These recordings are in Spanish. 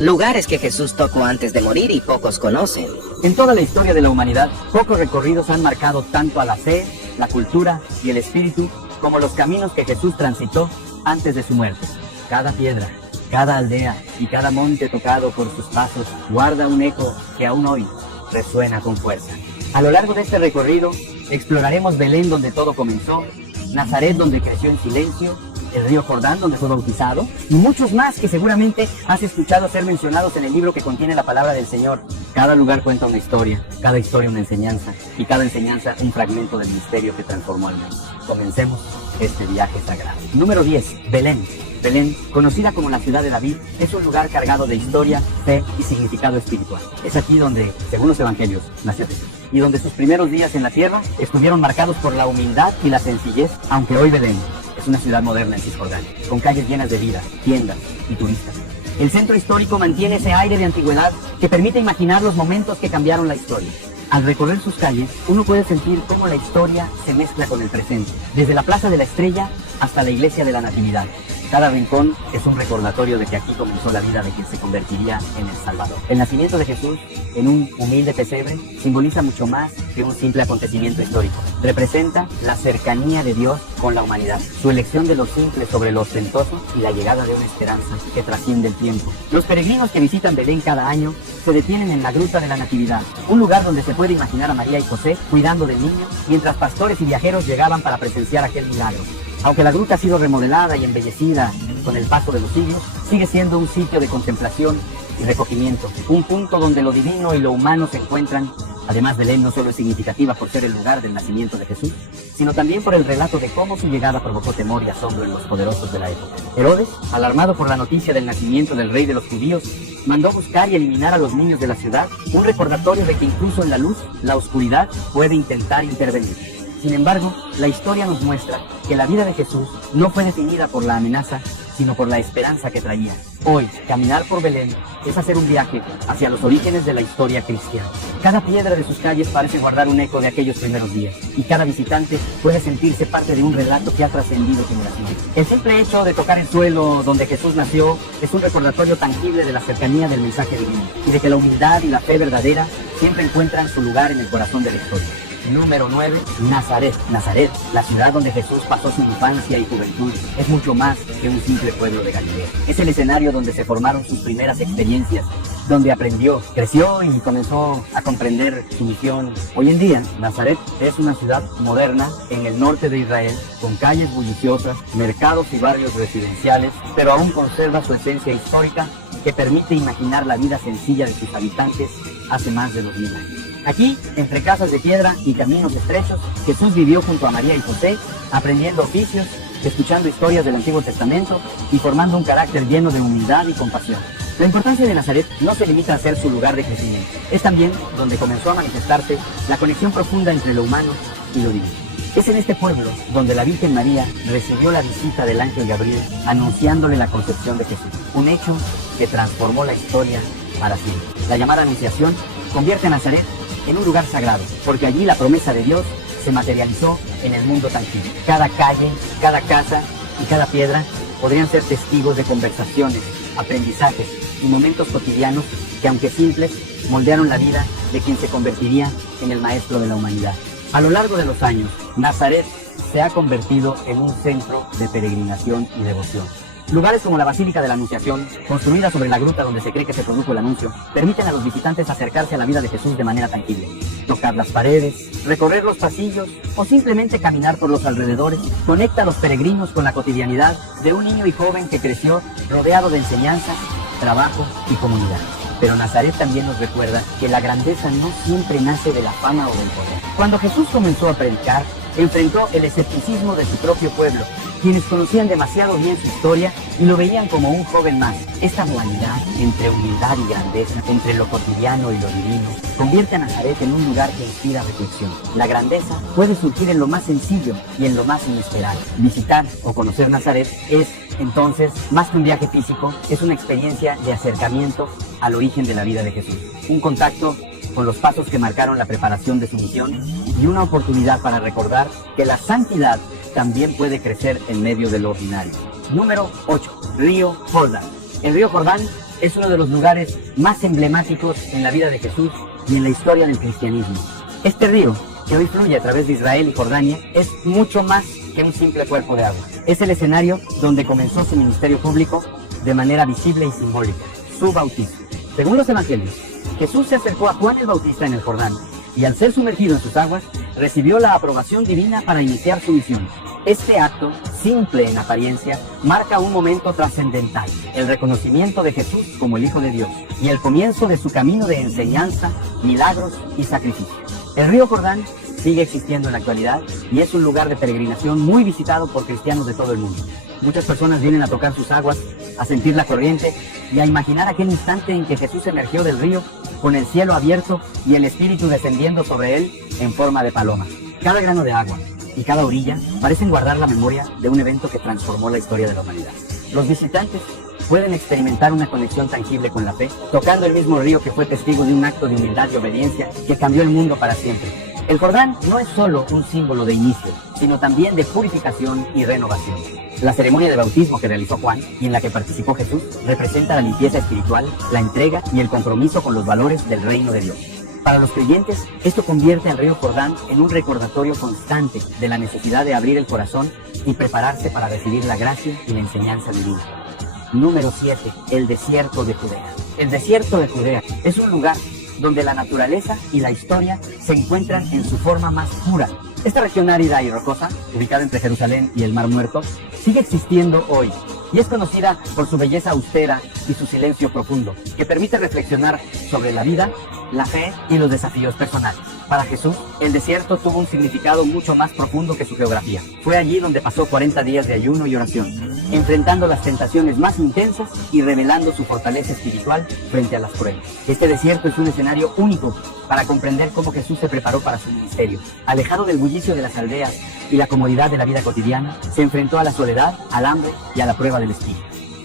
Lugares que Jesús tocó antes de morir y pocos conocen. En toda la historia de la humanidad, pocos recorridos han marcado tanto a la fe, la cultura y el espíritu como los caminos que Jesús transitó antes de su muerte. Cada piedra, cada aldea y cada monte tocado por sus pasos guarda un eco que aún hoy resuena con fuerza. A lo largo de este recorrido, exploraremos Belén, donde todo comenzó, Nazaret, donde creció en silencio, el río Jordán, donde fue bautizado, y muchos más que seguramente has escuchado ser mencionados en el libro que contiene la palabra del Señor. Cada lugar cuenta una historia, cada historia una enseñanza, y cada enseñanza un fragmento del misterio que transformó al mundo. Comencemos este viaje sagrado. Número 10. Belén. Belén, conocida como la ciudad de David, es un lugar cargado de historia, fe y significado espiritual. Es aquí donde, según los evangelios, nació Jesús, y donde sus primeros días en la tierra estuvieron marcados por la humildad y la sencillez, aunque hoy Belén es una ciudad moderna en Cisjordania, con calles llenas de vida, tiendas y turistas. El centro histórico mantiene ese aire de antigüedad que permite imaginar los momentos que cambiaron la historia. Al recorrer sus calles, uno puede sentir cómo la historia se mezcla con el presente, desde la Plaza de la Estrella hasta la Iglesia de la Natividad. Cada rincón es un recordatorio de que aquí comenzó la vida de quien se convertiría en el Salvador. El nacimiento de Jesús en un humilde pesebre simboliza mucho más que un simple acontecimiento histórico. Representa la cercanía de Dios con la humanidad, su elección de lo simple sobre lo ostentoso y la llegada de una esperanza que trasciende el tiempo. Los peregrinos que visitan Belén cada año se detienen en la Gruta de la Natividad, un lugar donde se puede imaginar a María y José cuidando del niño, mientras pastores y viajeros llegaban para presenciar aquel milagro. Aunque la gruta ha sido remodelada y embellecida con el paso de los siglos, sigue siendo un sitio de contemplación y recogimiento, un punto donde lo divino y lo humano se encuentran. Además, Belén no solo es significativa por ser el lugar del nacimiento de Jesús, sino también por el relato de cómo su llegada provocó temor y asombro en los poderosos de la época. Herodes, alarmado por la noticia del nacimiento del rey de los judíos, mandó buscar y eliminar a los niños de la ciudad, un recordatorio de que incluso en la luz, la oscuridad puede intentar intervenir. Sin embargo, la historia nos muestra que la vida de Jesús no fue definida por la amenaza, sino por la esperanza que traía. Hoy, caminar por Belén es hacer un viaje hacia los orígenes de la historia cristiana. Cada piedra de sus calles parece guardar un eco de aquellos primeros días, y cada visitante puede sentirse parte de un relato que ha trascendido generaciones. El simple hecho de tocar el suelo donde Jesús nació es un recordatorio tangible de la cercanía del mensaje divino, y de que la humildad y la fe verdadera siempre encuentran su lugar en el corazón de la historia. Número 9. Nazaret. Nazaret, la ciudad donde Jesús pasó su infancia y juventud, es mucho más que un simple pueblo de Galilea. Es el escenario donde se formaron sus primeras experiencias, donde aprendió, creció y comenzó a comprender su misión. Hoy en día, Nazaret es una ciudad moderna en el norte de Israel, con calles bulliciosas, mercados y barrios residenciales, pero aún conserva su esencia histórica que permite imaginar la vida sencilla de sus habitantes hace más de 2000 años. Aquí, entre casas de piedra y caminos estrechos, Jesús vivió junto a María y José, aprendiendo oficios, escuchando historias del Antiguo Testamento y formando un carácter lleno de humildad y compasión. La importancia de Nazaret no se limita a ser su lugar de crecimiento. Es también donde comenzó a manifestarse la conexión profunda entre lo humano y lo divino. Es en este pueblo donde la Virgen María recibió la visita del ángel Gabriel, anunciándole la concepción de Jesús. Un hecho que transformó la historia para siempre. La llamada Anunciación convierte a Nazaret en un lugar sagrado, porque allí la promesa de Dios se materializó en el mundo tangible. Cada calle, cada casa y cada piedra podrían ser testigos de conversaciones, aprendizajes y momentos cotidianos que, aunque simples, moldearon la vida de quien se convertiría en el maestro de la humanidad. A lo largo de los años, Nazaret se ha convertido en un centro de peregrinación y devoción. Lugares como la Basílica de la Anunciación, construida sobre la gruta donde se cree que se produjo el anuncio, permiten a los visitantes acercarse a la vida de Jesús de manera tangible. Tocar las paredes, recorrer los pasillos o simplemente caminar por los alrededores conecta a los peregrinos con la cotidianidad de un niño y joven que creció rodeado de enseñanza, trabajo y comunidad. Pero Nazaret también nos recuerda que la grandeza no siempre nace de la fama o del poder. Cuando Jesús comenzó a predicar, enfrentó el escepticismo de su propio pueblo, quienes conocían demasiado bien su historia y lo veían como un joven más. Esta dualidad entre humildad y grandeza, entre lo cotidiano y lo divino, convierte a Nazaret en un lugar que inspira reflexión. La grandeza puede surgir en lo más sencillo y en lo más inesperado. Visitar o conocer Nazaret es, entonces, más que un viaje físico, es una experiencia de acercamiento al origen de la vida de Jesús. Un contacto con los pasos que marcaron la preparación de su misión y una oportunidad para recordar que la santidad también puede crecer en medio de lo ordinario. Número 8. Río Jordán. El río Jordán es uno de los lugares más emblemáticos en la vida de Jesús y en la historia del cristianismo. Este río, que hoy fluye a través de Israel y Jordania, es mucho más que un simple cuerpo de agua. Es el escenario donde comenzó su ministerio público de manera visible y simbólica, su bautismo. Según los evangelios, Jesús se acercó a Juan el Bautista en el Jordán y al ser sumergido en sus aguas, recibió la aprobación divina para iniciar su misión. Este acto, simple en apariencia, marca un momento trascendental, el reconocimiento de Jesús como el Hijo de Dios y el comienzo de su camino de enseñanza, milagros y sacrificio. El río Jordán sigue existiendo en la actualidad y es un lugar de peregrinación muy visitado por cristianos de todo el mundo. Muchas personas vienen a tocar sus aguas, a sentir la corriente y a imaginar aquel instante en que Jesús emergió del río con el cielo abierto y el Espíritu descendiendo sobre él en forma de paloma. Cada grano de agua y cada orilla parecen guardar la memoria de un evento que transformó la historia de la humanidad. Los visitantes pueden experimentar una conexión tangible con la fe, tocando el mismo río que fue testigo de un acto de humildad y obediencia que cambió el mundo para siempre. El Jordán no es solo un símbolo de inicio, sino también de purificación y renovación. La ceremonia de bautismo que realizó Juan y en la que participó Jesús representa la limpieza espiritual, la entrega y el compromiso con los valores del reino de Dios. Para los creyentes, esto convierte al río Jordán en un recordatorio constante de la necesidad de abrir el corazón y prepararse para recibir la gracia y la enseñanza divina. Número 7. El desierto de Judea. El desierto de Judea es un lugar donde la naturaleza y la historia se encuentran en su forma más pura. Esta región árida y rocosa, ubicada entre Jerusalén y el Mar Muerto, sigue existiendo hoy y es conocida por su belleza austera y su silencio profundo, que permite reflexionar sobre la vida, la fe y los desafíos personales. Para Jesús, el desierto tuvo un significado mucho más profundo que su geografía. Fue allí donde pasó 40 días de ayuno y oración, enfrentando las tentaciones más intensas y revelando su fortaleza espiritual frente a las pruebas. Este desierto es un escenario único para comprender cómo Jesús se preparó para su ministerio. Alejado del bullicio de las aldeas y la comodidad de la vida cotidiana, se enfrentó a la soledad, al hambre y a la prueba del espíritu.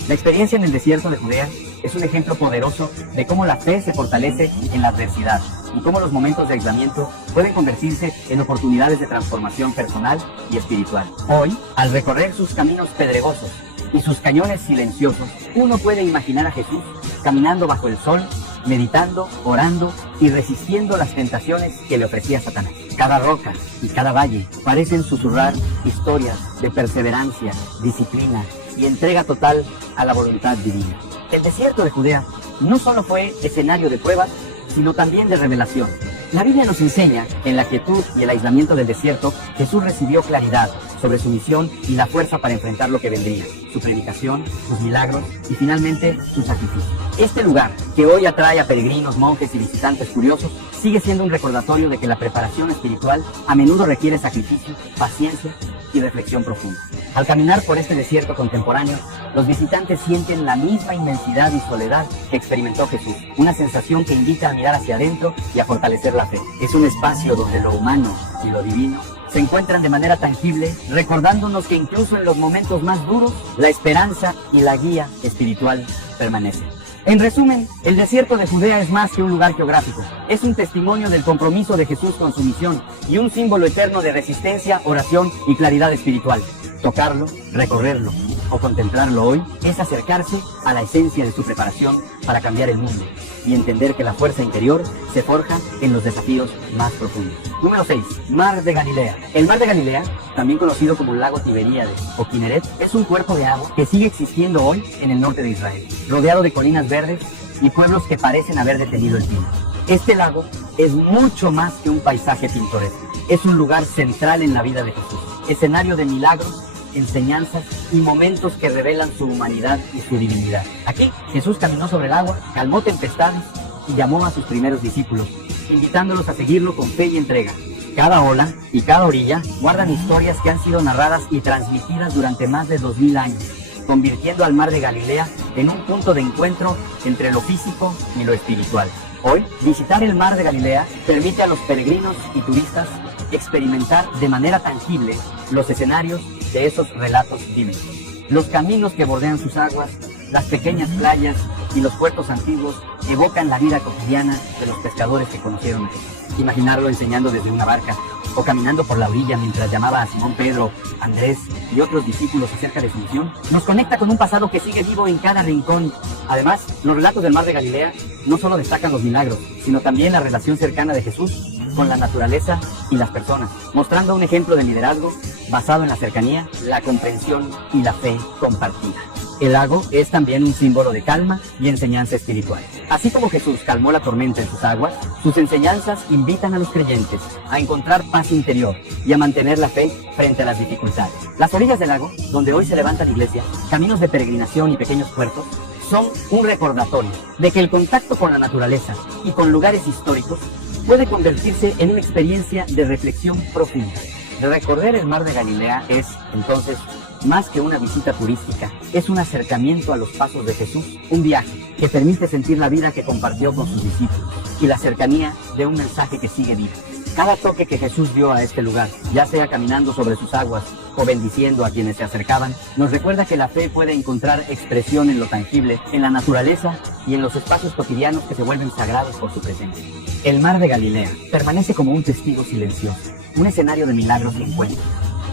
La experiencia en el desierto de Judea es un ejemplo poderoso de cómo la fe se fortalece en la adversidad y cómo los momentos de aislamiento pueden convertirse en oportunidades de transformación personal y espiritual. Hoy, al recorrer sus caminos pedregosos y sus cañones silenciosos, uno puede imaginar a Jesús caminando bajo el sol, meditando, orando y resistiendo las tentaciones que le ofrecía Satanás. Cada roca y cada valle parecen susurrar historias de perseverancia, disciplina y entrega total a la voluntad divina. El desierto de Judea no solo fue escenario de pruebas, sino también de revelación. La Biblia nos enseña, en la quietud y el aislamiento del desierto, Jesús recibió claridad sobre su misión y la fuerza para enfrentar lo que vendría, su predicación, sus milagros y finalmente su sacrificio. Este lugar, que hoy atrae a peregrinos, monjes y visitantes curiosos, sigue siendo un recordatorio de que la preparación espiritual a menudo requiere sacrificio, paciencia y reflexión profunda. Al caminar por este desierto contemporáneo, los visitantes sienten la misma inmensidad y soledad que experimentó Jesús, una sensación que invita a mirar hacia adentro y a fortalecer la fe. Es un espacio donde lo humano y lo divino se encuentran de manera tangible, recordándonos que incluso en los momentos más duros, la esperanza y la guía espiritual permanecen. En resumen, el desierto de Judea es más que un lugar geográfico. Es un testimonio del compromiso de Jesús con su misión y un símbolo eterno de resistencia, oración y claridad espiritual. Tocarlo, recorrerlo o contemplarlo hoy es acercarse a la esencia de su preparación para cambiar el mundo y entender que la fuerza interior se forja en los desafíos más profundos. Número 6. Mar de Galilea. El Mar de Galilea, también conocido como Lago Tiberíades o Kineret, es un cuerpo de agua que sigue existiendo hoy en el norte de Israel, rodeado de colinas verdes y pueblos que parecen haber detenido el tiempo. Este lago es mucho más que un paisaje pintoresco. Es un lugar central en la vida de Jesús, escenario de milagros, enseñanzas y momentos que revelan su humanidad y su divinidad. Aquí Jesús caminó sobre el agua, calmó tempestades y llamó a sus primeros discípulos, invitándolos a seguirlo con fe y entrega. Cada ola y cada orilla guardan historias que han sido narradas y transmitidas durante más de 2000 años, convirtiendo al Mar de Galilea en un punto de encuentro entre lo físico y lo espiritual. Hoy, visitar el Mar de Galilea permite a los peregrinos y turistas experimentar de manera tangible los escenarios de esos relatos bíblicos. Los caminos que bordean sus aguas, las pequeñas playas y los puertos antiguos evocan la vida cotidiana de los pescadores que conocieron a Jesús. Imaginarlo enseñando desde una barca o caminando por la orilla mientras llamaba a Simón Pedro, Andrés y otros discípulos acerca de su misión, nos conecta con un pasado que sigue vivo en cada rincón. Además, los relatos del Mar de Galilea no solo destacan los milagros, sino también la relación cercana de Jesús con la naturaleza y las personas, mostrando un ejemplo de liderazgo basado en la cercanía, la comprensión y la fe compartida. El lago es también un símbolo de calma y enseñanza espiritual. Así como Jesús calmó la tormenta en sus aguas, sus enseñanzas invitan a los creyentes a encontrar paz interior y a mantener la fe frente a las dificultades. Las orillas del lago, donde hoy se levantan iglesias, caminos de peregrinación y pequeños puertos, son un recordatorio de que el contacto con la naturaleza y con lugares históricos puede convertirse en una experiencia de reflexión profunda. Recorrer el Mar de Galilea es, entonces, más que una visita turística, es un acercamiento a los pasos de Jesús, un viaje que permite sentir la vida que compartió con sus discípulos y la cercanía de un mensaje que sigue vivo. Cada toque que Jesús dio a este lugar, ya sea caminando sobre sus aguas o bendiciendo a quienes se acercaban, nos recuerda que la fe puede encontrar expresión en lo tangible, en la naturaleza y en los espacios cotidianos que se vuelven sagrados por su presencia. El Mar de Galilea permanece como un testigo silencioso, un escenario de milagros y encuentros,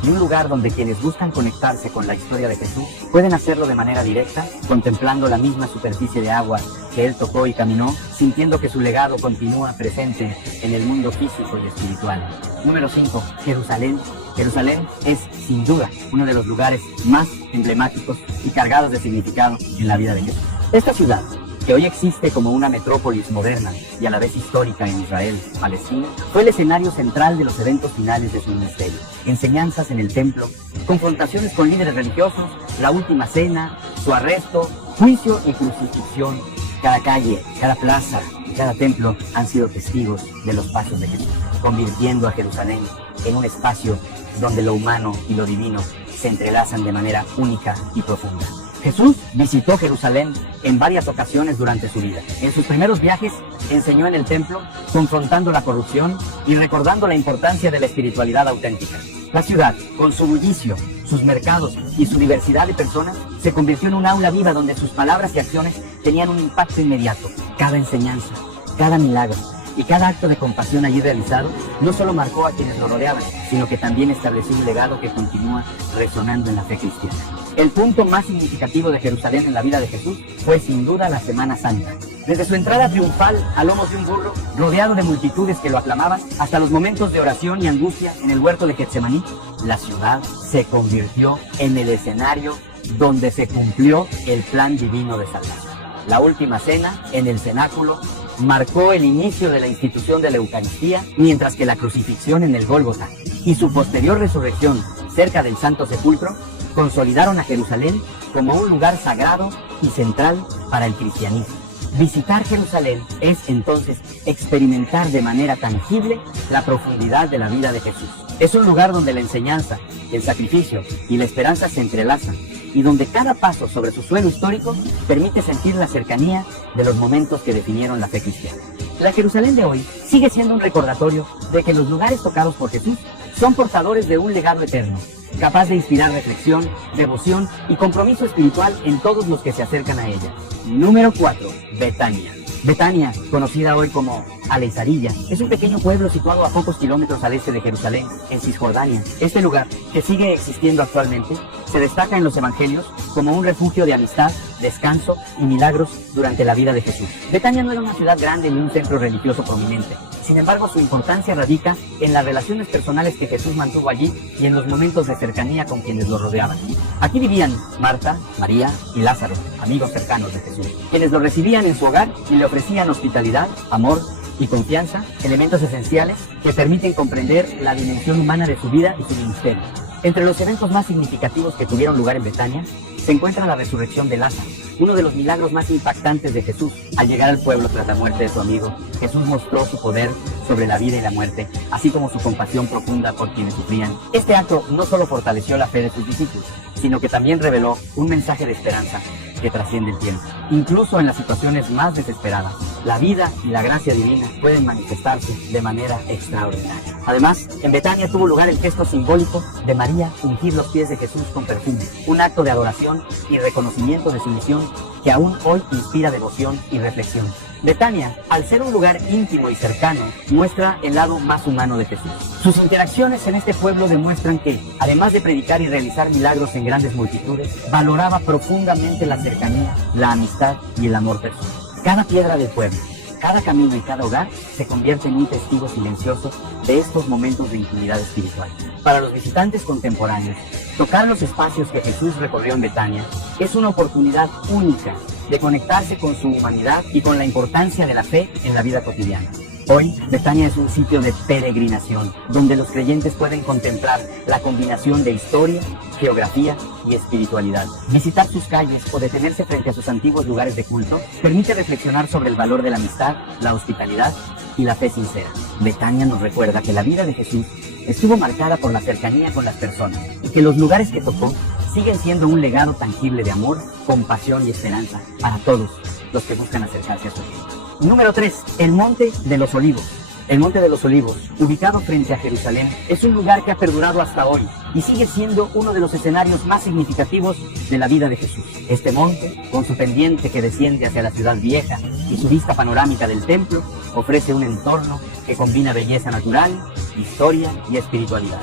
y un lugar donde quienes buscan conectarse con la historia de Jesús pueden hacerlo de manera directa, contemplando la misma superficie de agua que Él tocó y caminó, sintiendo que su legado continúa presente en el mundo físico y espiritual. Número 5. Jerusalén. Jerusalén es, sin duda, uno de los lugares más emblemáticos y cargados de significado en la vida de Jesús. Esta ciudad, que hoy existe como una metrópolis moderna y a la vez histórica en Israel, Palestina, fue el escenario central de los eventos finales de su ministerio. Enseñanzas en el templo, confrontaciones con líderes religiosos, la última cena, su arresto, juicio y crucifixión. Cada calle, cada plaza y cada templo han sido testigos de los pasos de Jesús, convirtiendo a Jerusalén en un espacio donde lo humano y lo divino se entrelazan de manera única y profunda. Jesús visitó Jerusalén en varias ocasiones durante su vida. En sus primeros viajes enseñó en el templo, confrontando la corrupción y recordando la importancia de la espiritualidad auténtica. La ciudad, con su bullicio, sus mercados y su diversidad de personas, se convirtió en un aula viva donde sus palabras y acciones tenían un impacto inmediato. Cada enseñanza, cada milagro y cada acto de compasión allí realizado no solo marcó a quienes lo rodeaban, sino que también estableció un legado que continúa resonando en la fe cristiana. El punto más significativo de Jerusalén en la vida de Jesús fue sin duda la Semana Santa. Desde su entrada triunfal a lomos de un burro, rodeado de multitudes que lo aclamaban, hasta los momentos de oración y angustia en el huerto de Getsemaní, la ciudad se convirtió en el escenario donde se cumplió el plan divino de salvación. La última cena, en el cenáculo, marcó el inicio de la institución de la Eucaristía, mientras que la crucifixión en el Gólgota y su posterior resurrección cerca del Santo Sepulcro consolidaron a Jerusalén como un lugar sagrado y central para el cristianismo. Visitar Jerusalén es entonces experimentar de manera tangible la profundidad de la vida de Jesús. Es un lugar donde la enseñanza, el sacrificio y la esperanza se entrelazan, y donde cada paso sobre su suelo histórico permite sentir la cercanía de los momentos que definieron la fe cristiana. La Jerusalén de hoy sigue siendo un recordatorio de que los lugares tocados por Jesús son portadores de un legado eterno, capaz de inspirar reflexión, devoción y compromiso espiritual en todos los que se acercan a ella. Número 4. Betania. Betania, conocida hoy como Aleizarilla, es un pequeño pueblo situado a pocos kilómetros al este de Jerusalén, en Cisjordania. Este lugar, que sigue existiendo actualmente, se destaca en los evangelios como un refugio de amistad, descanso y milagros durante la vida de Jesús. Betania no era una ciudad grande ni un centro religioso prominente. Sin embargo, su importancia radica en las relaciones personales que Jesús mantuvo allí y en los momentos de cercanía con quienes lo rodeaban. Aquí vivían Marta, María y Lázaro, amigos cercanos de Jesús, quienes lo recibían en su hogar y le ofrecían hospitalidad, amor y confianza, elementos esenciales que permiten comprender la dimensión humana de su vida y su ministerio. Entre los eventos más significativos que tuvieron lugar en Betania se encuentra la resurrección de Lázaro, uno de los milagros más impactantes de Jesús. Al llegar al pueblo tras la muerte de su amigo, Jesús mostró su poder sobre la vida y la muerte, así como su compasión profunda por quienes sufrían. Este acto no solo fortaleció la fe de sus discípulos, sino que también reveló un mensaje de esperanza que trasciende el tiempo. Incluso en las situaciones más desesperadas, la vida y la gracia divina pueden manifestarse de manera extraordinaria. Además, en Betania tuvo lugar el gesto simbólico de María ungir los pies de Jesús con perfume, un acto de adoración y reconocimiento de su misión que aún hoy inspira devoción y reflexión. Betania, al ser un lugar íntimo y cercano, muestra el lado más humano de Jesús. Sus interacciones en este pueblo demuestran que, además de predicar y realizar milagros en grandes multitudes, valoraba profundamente la cercanía, la amistad y el amor personal. Cada piedra del pueblo, cada camino y cada hogar se convierte en un testigo silencioso de estos momentos de intimidad espiritual. Para los visitantes contemporáneos, tocar los espacios que Jesús recorrió en Betania es una oportunidad única de conectarse con su humanidad y con la importancia de la fe en la vida cotidiana. Hoy, Betania es un sitio de peregrinación, donde los creyentes pueden contemplar la combinación de historia, geografía y espiritualidad. Visitar sus calles o detenerse frente a sus antiguos lugares de culto permite reflexionar sobre el valor de la amistad, la hospitalidad y la fe sincera. Betania nos recuerda que la vida de Jesús estuvo marcada por la cercanía con las personas y que los lugares que tocó siguen siendo un legado tangible de amor, compasión y esperanza para todos los que buscan acercarse a su vida. Número 3. El Monte de los Olivos. El Monte de los Olivos, ubicado frente a Jerusalén, es un lugar que ha perdurado hasta hoy y sigue siendo uno de los escenarios más significativos de la vida de Jesús. Este monte, con su pendiente que desciende hacia la ciudad vieja y su vista panorámica del templo, ofrece un entorno que combina belleza natural, historia y espiritualidad.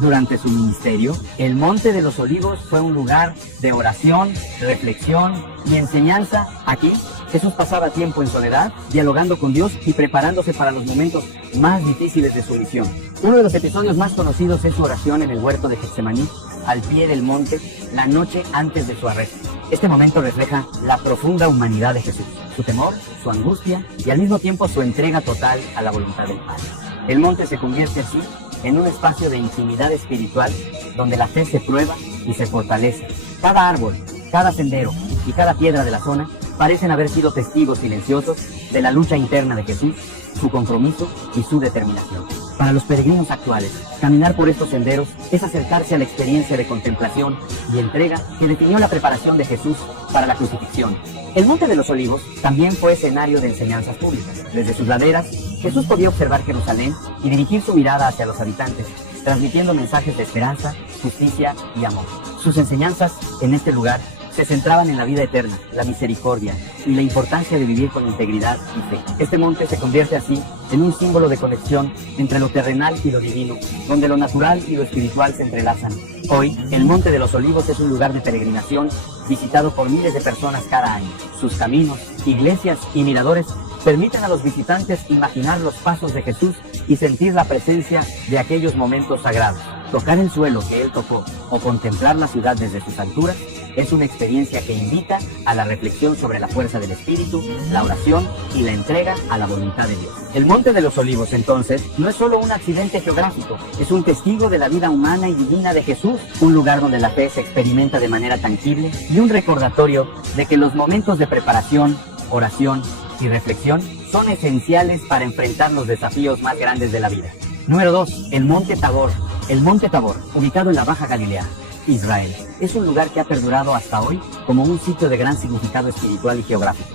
Durante su ministerio, el Monte de los Olivos fue un lugar de oración, reflexión y enseñanza. Aquí, Jesús pasaba tiempo en soledad, dialogando con Dios y preparándose para los momentos más difíciles de su misión. Uno de los episodios más conocidos es su oración en el huerto de Getsemaní, al pie del monte, la noche antes de su arresto. Este momento refleja la profunda humanidad de Jesús, su temor, su angustia y al mismo tiempo su entrega total a la voluntad del Padre. El monte se convierte así en un espacio de intimidad espiritual donde la fe se prueba y se fortalece. Cada árbol, cada sendero y cada piedra de la zona parecen haber sido testigos silenciosos de la lucha interna de Jesús, su compromiso y su determinación. Para los peregrinos actuales, caminar por estos senderos es acercarse a la experiencia de contemplación y entrega que definió la preparación de Jesús para la crucifixión. El Monte de los Olivos también fue escenario de enseñanzas públicas. Desde sus laderas, Jesús podía observar Jerusalén y dirigir su mirada hacia los habitantes, transmitiendo mensajes de esperanza, justicia y amor. Sus enseñanzas en este lugar se centraban en la vida eterna, la misericordia y la importancia de vivir con integridad y fe. Este monte se convierte así en un símbolo de conexión entre lo terrenal y lo divino, donde lo natural y lo espiritual se entrelazan. Hoy, el Monte de los Olivos es un lugar de peregrinación visitado por miles de personas cada año. Sus caminos, iglesias y miradores permiten a los visitantes imaginar los pasos de Jesús y sentir la presencia de aquellos momentos sagrados. Tocar el suelo que él tocó o contemplar la ciudad desde sus alturas es una experiencia que invita a la reflexión sobre la fuerza del Espíritu, la oración y la entrega a la voluntad de Dios. El Monte de los Olivos, entonces, no es solo un accidente geográfico, es un testigo de la vida humana y divina de Jesús, un lugar donde la fe se experimenta de manera tangible y un recordatorio de que los momentos de preparación, oración y reflexión son esenciales para enfrentar los desafíos más grandes de la vida. Número 2. El Monte Tabor. El Monte Tabor, ubicado en la Baja Galilea, Israel, es un lugar que ha perdurado hasta hoy como un sitio de gran significado espiritual y geográfico.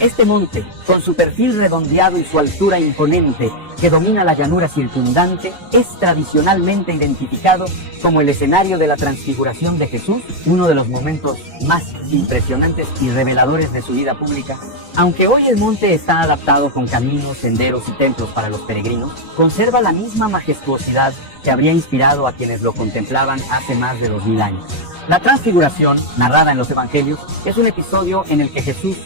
Este monte, con su perfil redondeado y su altura imponente que domina la llanura circundante, es tradicionalmente identificado como el escenario de la transfiguración de Jesús, uno de los momentos más impresionantes y reveladores de su vida pública. Aunque hoy el monte está adaptado con caminos, senderos y templos para los peregrinos, conserva la misma majestuosidad que habría inspirado a quienes lo contemplaban hace más de 2000 años. La transfiguración, narrada en los evangelios, es un episodio en el que Jesús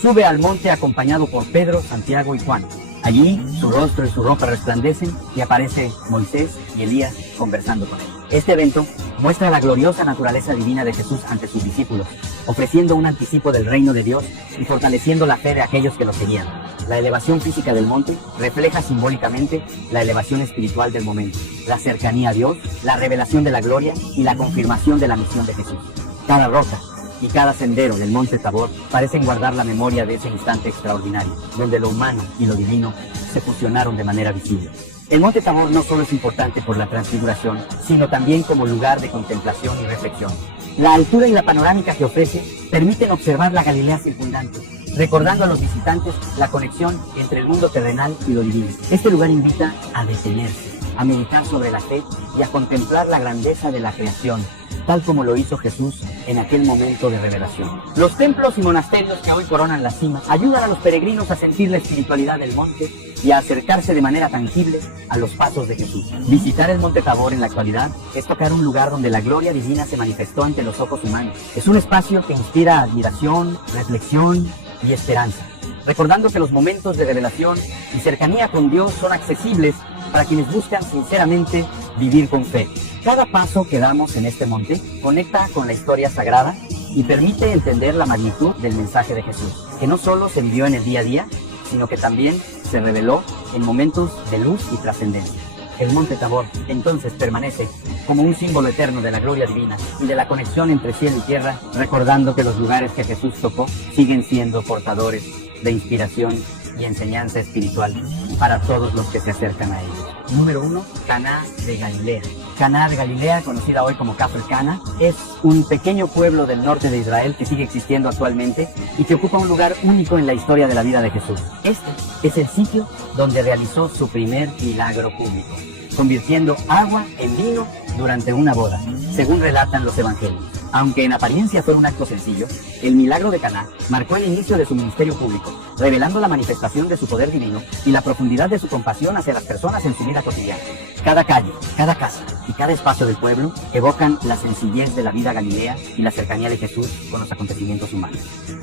sube al monte acompañado por Pedro, Santiago y Juan. Allí, su rostro y su ropa resplandecen y aparece Moisés y Elías conversando con él. Este evento muestra la gloriosa naturaleza divina de Jesús ante sus discípulos, ofreciendo un anticipo del reino de Dios y fortaleciendo la fe de aquellos que lo seguían. La elevación física del monte refleja simbólicamente la elevación espiritual del momento, la cercanía a Dios, la revelación de la gloria y la confirmación de la misión de Jesús. Cada roca y cada sendero del Monte Tabor parecen guardar la memoria de ese instante extraordinario, donde lo humano y lo divino se fusionaron de manera visible. El Monte Tabor no solo es importante por la transfiguración, sino también como lugar de contemplación y reflexión. La altura y la panorámica que ofrece permiten observar la Galilea circundante, recordando a los visitantes la conexión entre el mundo terrenal y lo divino. Este lugar invita a detenerse, a meditar sobre la fe y a contemplar la grandeza de la creación, tal como lo hizo Jesús en aquel momento de revelación. Los templos y monasterios que hoy coronan la cima ayudan a los peregrinos a sentir la espiritualidad del monte y a acercarse de manera tangible a los pasos de Jesús. Visitar el Monte Tabor en la actualidad es tocar un lugar donde la gloria divina se manifestó ante los ojos humanos. Es un espacio que inspira admiración, reflexión y esperanza, recordando que los momentos de revelación y cercanía con Dios son accesibles para quienes buscan sinceramente vivir con fe. Cada paso que damos en este monte conecta con la historia sagrada y permite entender la magnitud del mensaje de Jesús, que no solo se vivió en el día a día, sino que también se reveló en momentos de luz y trascendencia. El Monte Tabor entonces permanece como un símbolo eterno de la gloria divina y de la conexión entre cielo y tierra, recordando que los lugares que Jesús tocó siguen siendo portadores de inspiración y enseñanza espiritual para todos los que se acercan a ellos. Número 1. Caná de Galilea. Caná de Galilea, conocida hoy como Kafr Cana, es un pequeño pueblo del norte de Israel que sigue existiendo actualmente y que ocupa un lugar único en la historia de la vida de Jesús. Este es el sitio donde realizó su primer milagro público, convirtiendo agua en vino durante una boda, según relatan los evangelios. Aunque en apariencia fue un acto sencillo, el milagro de Caná marcó el inicio de su ministerio público, revelando la manifestación de su poder divino y la profundidad de su compasión hacia las personas en su vida cotidiana. Cada calle, cada casa y cada espacio del pueblo evocan la sencillez de la vida galilea y la cercanía de Jesús con los acontecimientos humanos.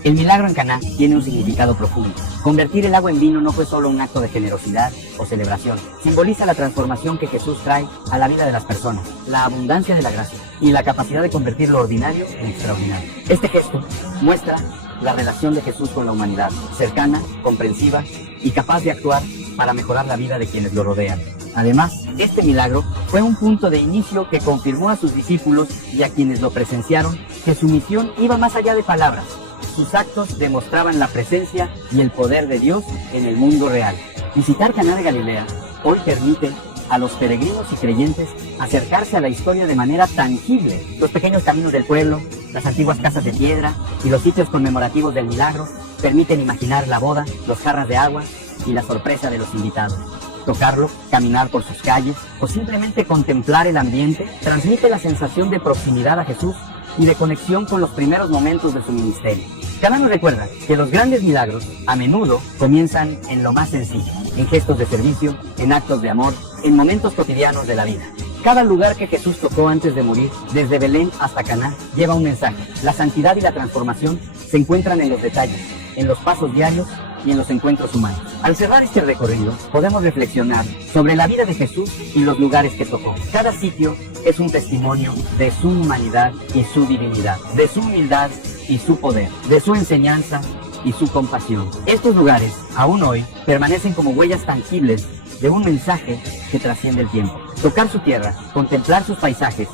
El milagro en Caná tiene un significado profundo. Convertir el agua en vino no fue solo un acto de generosidad o celebración. Simboliza la transformación que Jesús trae a la vida de las personas, la abundancia de la gracia y la capacidad de convertir lo ordinario en extraordinario. Este gesto muestra la relación de Jesús con la humanidad, cercana, comprensiva y capaz de actuar para mejorar la vida de quienes lo rodean. Además, este milagro fue un punto de inicio que confirmó a sus discípulos y a quienes lo presenciaron que su misión iba más allá de palabras. Sus actos demostraban la presencia y el poder de Dios en el mundo real. Visitar Caná de Galilea hoy permite a los peregrinos y creyentes acercarse a la historia de manera tangible. Los pequeños caminos del pueblo, las antiguas casas de piedra y los sitios conmemorativos del milagro permiten imaginar la boda, los jarras de agua y la sorpresa de los invitados. Tocarlo, caminar por sus calles o simplemente contemplar el ambiente transmite la sensación de proximidad a Jesús y de conexión con los primeros momentos de su ministerio. Caná nos recuerda que los grandes milagros a menudo comienzan en lo más sencillo, en gestos de servicio, en actos de amor, en momentos cotidianos de la vida. Cada lugar que Jesús tocó antes de morir, desde Belén hasta Caná, lleva un mensaje. La santidad y la transformación se encuentran en los detalles, en los pasos diarios y en los encuentros humanos. Al cerrar este recorrido, podemos reflexionar sobre la vida de Jesús y los lugares que tocó. Cada sitio es un testimonio de su humanidad y su divinidad, de su humildad y su poder, de su enseñanza y su compasión. Estos lugares, aún hoy, permanecen como huellas tangibles de un mensaje que trasciende el tiempo. Tocar su tierra, contemplar sus paisajes